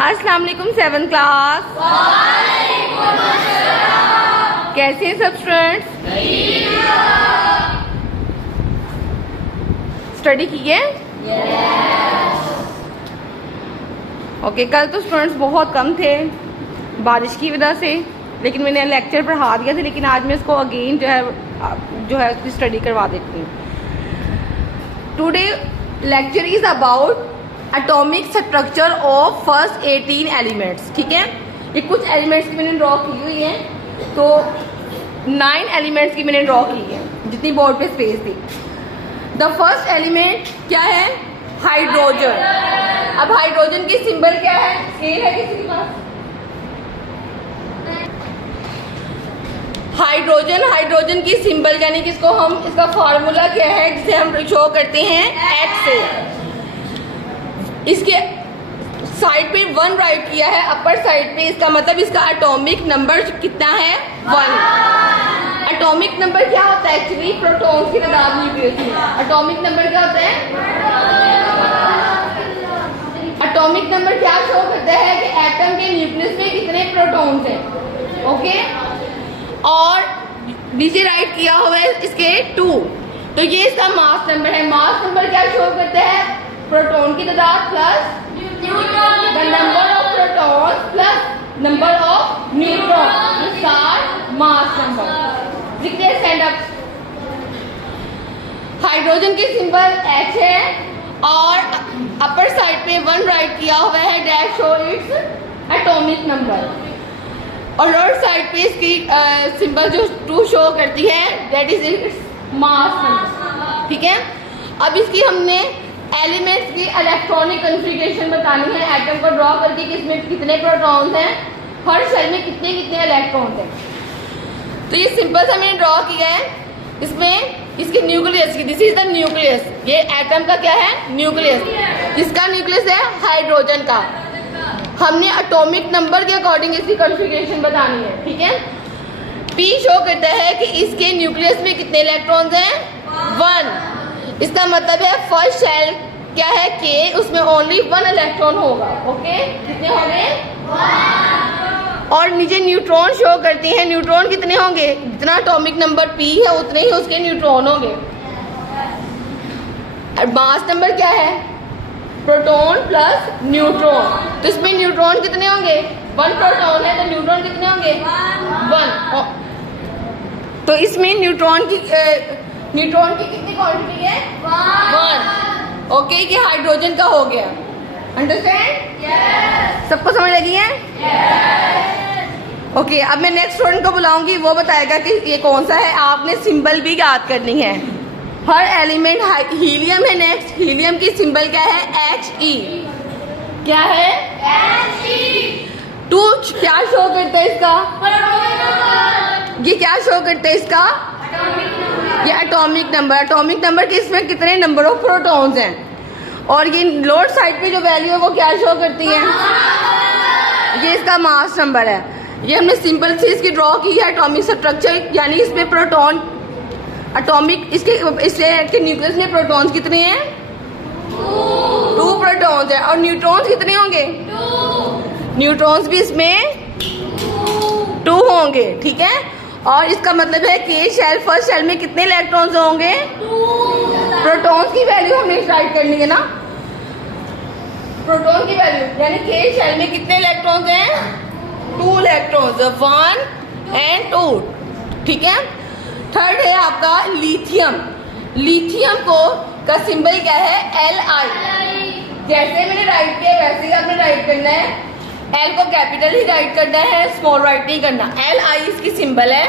अस्सलाम वालेकुम 7th class. कैसे हैं सब स्टूडेंट्स? स्टडी की है? ओके, कल तो स्टूडेंट्स बहुत कम थे बारिश की वजह से, लेकिन मैंने लेक्चर पढ़ा दिया था, लेकिन आज मैं इसको अगेन जो है उसकी स्टडी करवा देती हूँ। Today lecture is about atomic structure of first 18 elements. ठीक है, ये कुछ एलिमेंट्स की मैंने ड्रॉ की हुई है, तो 9 एलिमेंट्स की मैंने ड्रॉ की है जितनी बोर्ड पे स्पेस थी। द फर्स्ट एलिमेंट क्या है? हाइड्रोजन। अब हाइड्रोजन की सिंबल क्या है? स्केल है किसी के पास? हाइड्रोजन की सिंबल यानी कि इसको हम, इसका फॉर्मूला क्या है जिसे हम शो करते हैं H से। इसके साइड पे 1 राइट किया है, अपर साइड पे, इसका मतलब इसका एटॉमिक नंबर कितना है? 1। एटॉमिक नंबर क्या होता है? एक्चुअली प्रोटॉन्स की तादाद न्यूक्लियस में। एटॉमिक नंबर क्या होता है? एटॉमिक नंबर क्या शो करता है कि एटम के न्यूक्लियस में कितने प्रोटॉन्स हैं। ओके, और नीचे राइट किया हुआ है इसके 2, तो ये इसका मास नंबर है। मास नंबर क्या शो करता है? प्रोटॉन की तादाद plus the number of proton plus number of neutron, इसका मास नंबर। लिखते हैं स्टैंड अप। हाइड्रोजन की सिंबल H है और अपर साइड पे 1 राइट किया हुआ है, dash show its atomic number, और लोअर साइड पे इसकी सिंबल जो 2 शो करती है, that is its mass number. ठीक है, अब इसकी हमने एलिमेंट्स की इलेक्ट्रॉनिक कॉन्फ़िगरेशन बतानी है, एटम को ड्रॉ करके कि इसमें कितने प्रोटॉन्स हैं, हर शेल में कितने कितने इलेक्ट्रॉन्स हैं। तो ये सिंपल सा मैंने ड्रॉ किया है। इसमें इसके न्यूक्लियस की, दिस इज द न्यूक्लियस, ये एटम का क्या है? न्यूक्लियस। जिसका न्यूक्लियस है हाइड्रोजन का, हमने एटॉमिक नंबर के अकॉर्डिंग इसकी कॉन्फ़िगरेशन बतानी है। ठीक है, P शो करता है कि इसके न्यूक्लियस में कितने इलेक्ट्रॉन्स हैं? 1। इसका मतलब है फर्स्ट शेल क्या है? K, उसमें ओनली 1 इलेक्ट्रॉन होगा। ओके, कितने होंगे? 1। और नीचे न्यूट्रॉन शो करते हैं, न्यूट्रॉन कितने होंगे? जितना एटॉमिक नंबर P है उतने ही उसके न्यूट्रॉन होंगे। और मास नंबर क्या है? प्रोटॉन प्लस न्यूट्रॉन, तो इसमें न्यूट्रॉन कितने होंगे? 1 प्रोटॉन है तो न्यूट्रॉन कितने होंगे? 1। तो इसमें न्यूट्रॉन की कितनी क्वांटिटी है? 1। ओके, ये हाइड्रोजन का हो गया। अंडरस्टैंड? यस। सबको समझ लगी है? यस। ओके, अब मैं नेक्स्ट स्टूडेंट को बुलाऊंगी, वो बताएगा कि ये कौन सा है। आपने सिंबल भी याद करनी है। हर एलिमेंट, हीलियम है नेक्स्ट, हीलियम की सिंबल क्या है? He। क्या है? He। 2 क्या शो करता है इसका? ये क्या शो करता है इसका? ये एटॉमिक नंबर। एटॉमिक नंबर के इसमें कितने नंबर ऑफ प्रोटॉन्स हैं, और ये लोअर साइड पे जो वैल्यू है वो क्या शो करती है? ये इसका मास नंबर है। ये हमने सिंपल से इसकी ड्रॉ की है एटॉमिक स्ट्रक्चर, यानी इसमें प्रोटॉन एटॉमिक इसके न्यूक्लियस में प्रोटॉन्स कितने हैं? 2 प्रोटॉन्स है, और न्यूट्रॉन्स कितने होंगे? 2। न्यूट्रॉन्स भी इसमें 2 होंगे। ठीक है, और इसका मतलब है कि फर्स्ट शेल में कितने इलेक्ट्रॉन्स होंगे? 2। प्रोटॉन्स की वैल्यू हमें राइट करनी है ना, प्रोटॉन की वैल्यू, यानी के शेल में कितने इलेक्ट्रॉन्स हैं? 2 इलेक्ट्रॉन्स, 1 and 2। ठीक है, थर्ड है आपका लिथियम। लिथियम का सिंबल क्या है? Li। जैसे मैंने राइट किया वैसे ही आपने राइट करना है। L को कैपिटल ही राइट करना है, स्मॉल राइट नहीं करना। Li इसकी सिंबल है,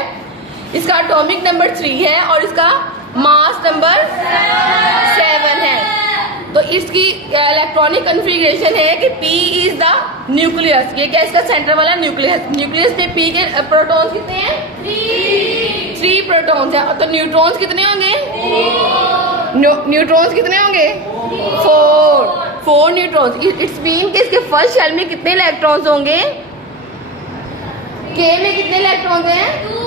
इसका एटॉमिक नंबर 3 है और इसका मास नंबर 7 है। तो इसकी इलेक्ट्रॉनिक कॉन्फ़िगरेशन है कि P इज द न्यूक्लियस। ये क्या? इसका सेंटर वाला न्यूक्लियस। न्यूक्लियस में P के प्रोटॉन्स कितने हैं? 3 प्रोटॉन्स है। तो न्यूट्रॉन्स कितने होंगे? न्यूट्रॉन्स कितने होंगे? 4 न्यूट्रॉन्स। इट्स मीन कि इसके फर्स्ट शेल में कितने इलेक्ट्रॉन्स होंगे? K में कितने इलेक्ट्रॉन्स हैं? 2।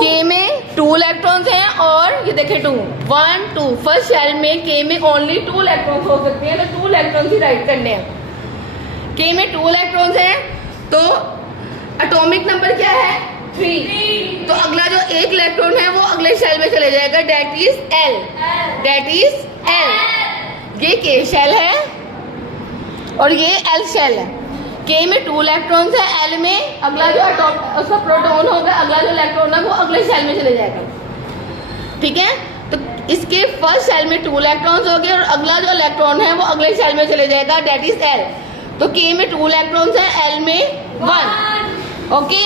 K में 2 इलेक्ट्रॉन्स हैं, और ये देखें 2 1 2। फर्स्ट शेल में K में ओनली 2 इलेक्ट्रॉन्स हो सकते हैं, तो 2 इलेक्ट्रॉन्स ही राइट करने हैं। के में 2 इलेक्ट्रॉन्स हैं, तो एटॉमिक नंबर क्या है 3। तो अगला जो एक इलेक्ट्रॉन है वो अगले शेल में चले जाएगा, that is L, that is L. ये के शेल है और ये एल शेल है। के में 2 इलेक्ट्रॉन्स है, एल में अगला जो उसका प्रोटॉन होगा, अगला जो इलेक्ट्रॉन है वो अगले शेल में चले जाएगा। ठीक है, तो इसके फर्स्ट शेल में 2 इलेक्ट्रॉन्स हो गए और अगला जो इलेक्ट्रॉन है वो अगले शेल में चले जाएगा, डेट इज एल। तो के में 2 इलेक्ट्रॉन्स है, एल में 1। ओके,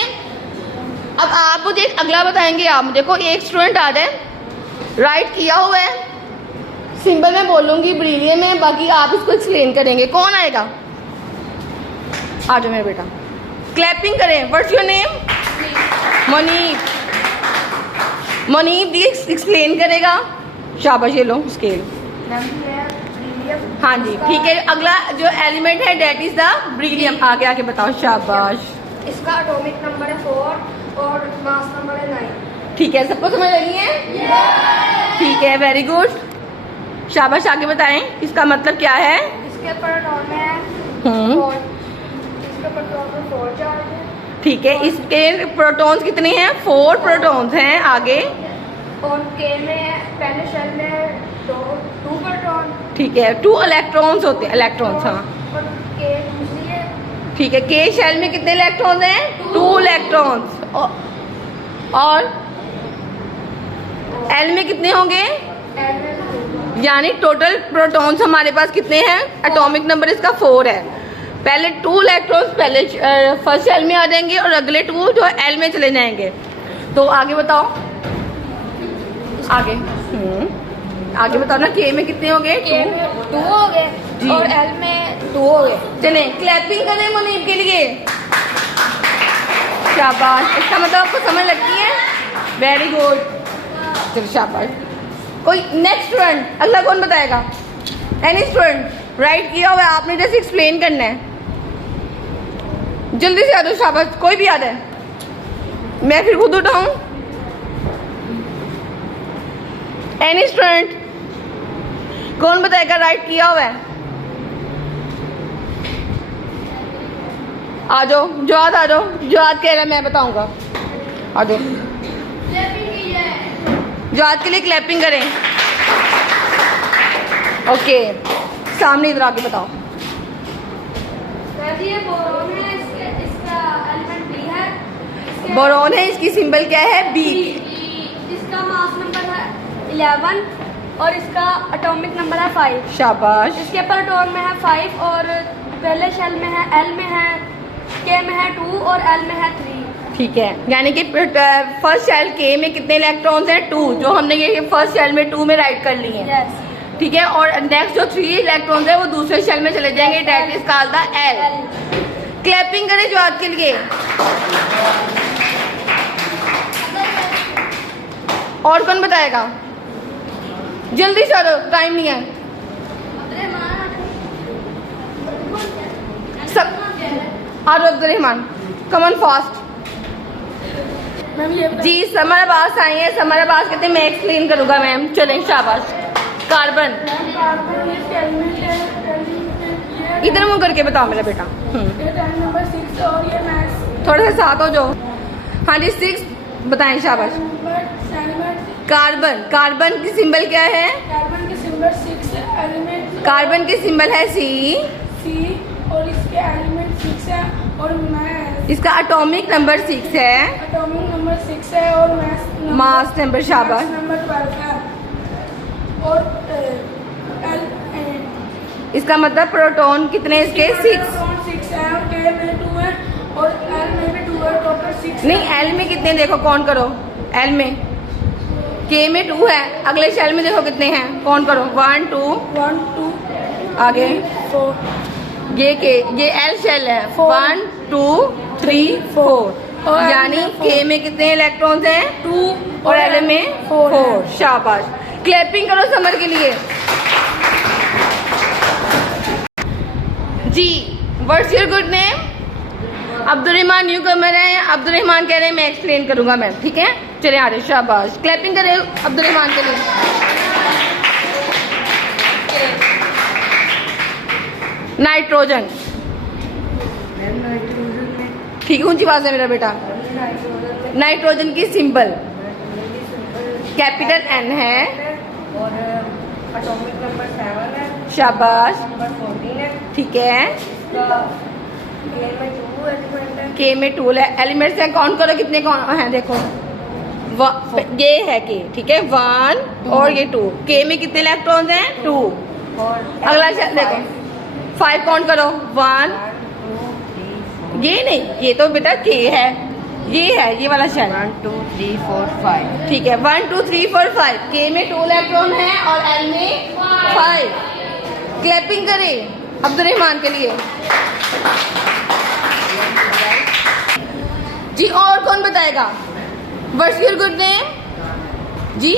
अब आप मुझे अगला बताएंगे। आप देखो एक स्टूडेंट आ जाए, राइट किया हुआ है, सिंबल में बोलूंगी ब्रिलियम में, बाकी आप इसको एक्सप्लेन करेंगे। कौन आएगा? आ जाओ मेरा बेटा, क्लैपिंग करें। What's your name? Manip. Manip ji explain करेगा। शाबाश, ये लो स्केल। हाँ जी, ठीक है। अगला जो एलिमेंट है डेट इज द ब्रिलियम। आगे आके बताओ। शाबाश। इसका एटॉमिक नंबर है 4 और मास नंबर है 9। ठीक है, सबको समझ लगी है? ठीक है, वेरी गुड। शाबाश, आगे बताएं इसका मतलब क्या है? इसके प्रोटॉन में है 4, इसके प्रोटॉन में 4 चार्ज है। ठीक है, इसके प्रोटॉन्स कितने हैं? 4 प्रोटॉन्स हैं। आगे? और के में पहले शेल में 2 प्रोटॉन। ठीक है, 2 इलेक्ट्रॉन्स होते हैं, इलेक्ट्रॉन्स। हाँ, और के दूसरी है। ठीक है, के शेल में कितने इलेक्ट्रॉन्स हैं? 2 इलेक्ट्रॉन्स। और एल में कितने होंगे? एल में 2। यानी टोटल प्रोटॉन्स हमारे पास कितने हैं? एटॉमिक नंबर इसका 4 है। पहले 2 इलेक्ट्रॉन्स पहले फर्स्ट शेल में आ जाएंगे और अगले 2 जो एल में चले जाएंगे। तो आगे बताओ। आगे आगे बताओ ना, के में कितने हो गए? के में 2 हो गए और एल में 2 हो गए। चले क्लैपिंग करें मुनीब के लिए। शाबाश, इसका मतलब आपको समझ लगती है? वेरी गुड, चलो शाबाश। कोई नेक्स्ट स्टूडेंट, अगला कौन बताएगा? एनी स्टूडेंट राइट किया हुआ है आपने, जैसे एक्सप्लेन करना है। जल्दी से आ जाओ। शाबाश, कोई भी आ जाए, मैं फिर खुद उठाऊं। एनी स्टूडेंट, कौन बताएगा राइट किया हुआ है? आ जाओ, जवाद आ जाओ। जवाद कह रहा है मैं बताऊंगा। आ जाओ, जवाद के लिए क्लैपिंग करें। ओके, सामने इधर आके बताओ। ये बोरोन है, इसका एलिमेंट बी है। बोरोन है, इसकी सिंबल क्या है? बी। इसका मास नंबर है 11 और इसका एटॉमिक नंबर है 5। शाबाश। इसके प्रोटॉन में है 5 और पहले शेल में है, एल में है, के में है 2 और एल में है 3। ठीक है, यानी कि फर्स्ट शेल के में कितने इलेक्ट्रॉन्स हैं? 2, जो हमने ये फर्स्ट शेल में 2 में राइट कर लिए हैं। यस। ठीक है, और नेक्स्ट जो 3 इलेक्ट्रॉन्स है वो दूसरे शेल में चले जाएंगे, that is called the L. Clapping करें जवाब के लिए। और कौन बताएगा? जल्दी से टाइम नहीं है। सब आ जाओ। Abdurrahman, come on fast. जी, समर अब्बास आई है। समर अब्बास कहते हैं मैं एक्सप्लेन करूंगा मैम। चलें, शाबाश। कार्बन, इधर मुंह करके बताओ मेरा बेटा। नंबर 6 और ये मैथ्स थोड़ा सा साथ हो जाओ। हाँ जी, 6 बताएं। शाबाश। कार्बन, कार्बन की सिंबल क्या है? कार्बन के सिंबल 6 एलिमेंट। कार्बन की सिंबल है सी और इसके एलिमेंट 6 है और मास। इसका एटॉमिक नंबर 6 है, एटॉमिक नंबर 6 है और मास नंबर। शाबाश। नंबर 12 है और इसका मतलब प्रोटॉन कितने इसके? 6 है और के में 2 है और एल में भी 2 है, टोटल 6। नहीं, एल में कितने देखो, कौन करो। एल में, के में 2 है, अगले शेल में देखो कितने हैं, कौन करो। 1 2 1 2 आगे 4। ये एल शेल है। 1 2 3 4, यानी के में कितने इलेक्ट्रॉन्स हैं? 2 और एल में 4। शाबाश, क्लैपिंग करो समर के लिए। जी, what's your good name? Abdurrahman newcomer है। अब्दुर्रहमान कह रहे हैं मैं एक्सप्लेन करूंगा मैम। ठीक है, चले आ रहे। शाबाश, क्लैपिंग करें अब्दुर्रहमान के लिए। नाइट्रोजन, नाइट्रोजन में, ठीक है, ऊंची आवाज है मेरा बेटा। नाइट्रोजन में, नाइट्रोजन की सिंबल सिंपल कैपिटल एन है। और एटॉमिक नंबर 7 है, शाबाश, नंबर 14 है, ठीक है। इसका के में 2 एलिमेंट है, के में 2 है, एलिमेंट्स हैं, काउंट करो कितने कौन हैं, देखो ये है के, ठीक है, 1 और ये 2। के में कितने इलेक्ट्रॉन्स हैं, 2। और अगला देखो 5 काउंट करो, 1, 2 3 ये नहीं, ये तो बेटा के है, ये वाला शेल। 1 2 3 4 5, ठीक है, 1 2 3 4 5। के में 2 इलेक्ट्रॉन है और एल में 5। क्लैपिंग करें अब्दुर्रहमान के लिए जी। और कौन बताएगा, व्हाट्स योर गुड नेम जी?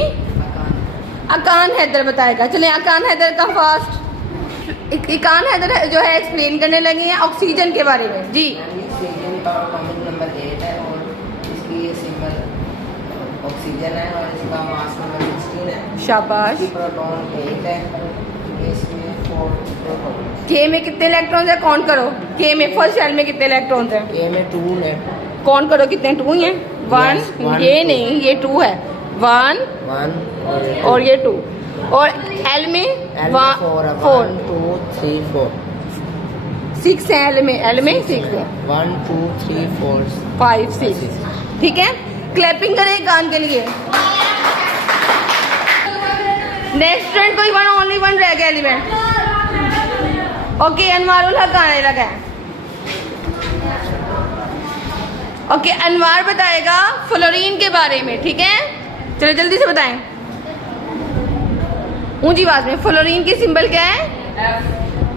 अकान हैदर बताएगा। चले अकान हैदर का फास्ट। इकान हैदर जो है एक्सप्लेन करने लगे हैं ऑक्सीजन के बारे में जी। ऑक्सीजन का एटॉमिक नंबर 8 है और इसकी ये सिंबल ऑक्सीजन है और इसका मास नंबर 16 है। शाबाश। इसकी प्रोटॉन 8 है, इसमें 4 प्रोटॉन। के में कितने इलेक्ट्रॉन्स है, कौन करो। के में फर्स्ट शेल में कितने इलेक्ट्रॉन्स हैं, के में 2 है, कौन करो कितने, 2 ही हैं। 1 Yes, one, ये two. नहीं, ये 2 है, 1 1 और ये 2। और एल में 4 4 1 2 3 4 6 है, एल में 6 है, 1 2 3 4 5 6। ठीक है, क्लैपिंग करें कान के लिए। नेक्स्ट स्टूडेंट कोई ओनली वन रह गया एलिमेंट। ओके, अनवारुल हक आने लगा है। ओके, अनवार बताएगा फ्लोरीन के बारे में, ठीक है। चलो जल्दी से बताएं ऊंची आवाज में। फ्लोरीन की सिंबल क्या है,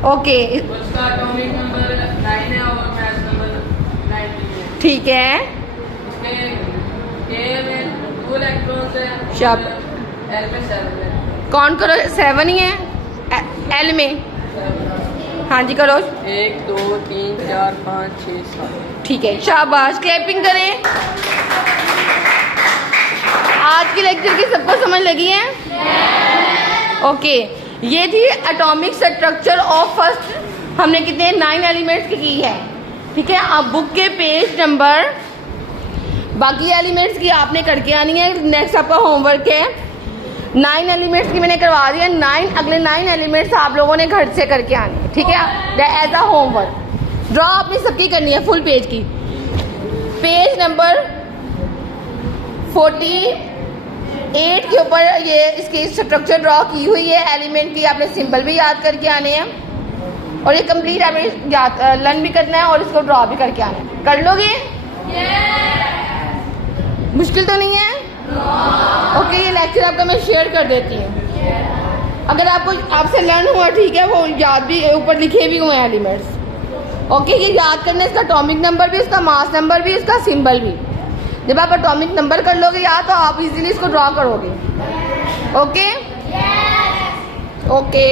ओके, उसका एटॉमिक नंबर 9 है और मास नंबर 19 है। ठीक है। उसके के में 2 इलेक्ट्रॉन्स हैं, शब। एल में 7 है। कौन करो, 7 ही है एल में। हाँ जी करो, 1 2 3 4 5 6 7। ठीक है, शाबाश, क्लैपिंग करें। आज की लेक्चर की सबको समझ लगी है? ओके, ये थी एटॉमिक स्ट्रक्चर ऑफ फर्स्ट, हमने कितने 9 एलिमेंट्स की है, ठीक है। आप बुक के पेज नंबर, बाकी एलिमेंट्स की आपने करके आनी है। नेक्स्ट आपका होमवर्क है 9 एलिमेंट्स की मैंने करवा दिया। 9 अगले 9 एलिमेंट्स आप लोगों ने घर से करके आनी है, ठीक है, एज अ होमवर्क। ड्रॉ अपनी सबकी करनी है फुल पेज की। पेज नंबर 48 के ऊपर ये इसकी स्ट्रक्चर ड्रॉ की हुई है। एलिमेंट की आपने सिंबल भी याद करके आने हैं और ये कंप्लीट आपने याद लर्न भी करना है और इसको ड्रॉ भी करके आना है। कर लोगे? मुश्किल तो नहीं है? ओके, ये लेक्चर आपका मैं शेयर कर देती हूँ। अगर आपको आपसे लर्न हुआ, ठीक है, वो याद भी ऊपर लिखे भी हुए हैं एलिमेंट्स। ओके, ये याद करना है, इसका एटॉमिक नंबर भी, इसका मास नंबर भी, इसका सिंबल भी। जब आप एटॉमिक नंबर कर लोगे याद तो आप इजीली इसको ड्रॉ करोगे। Okay okay.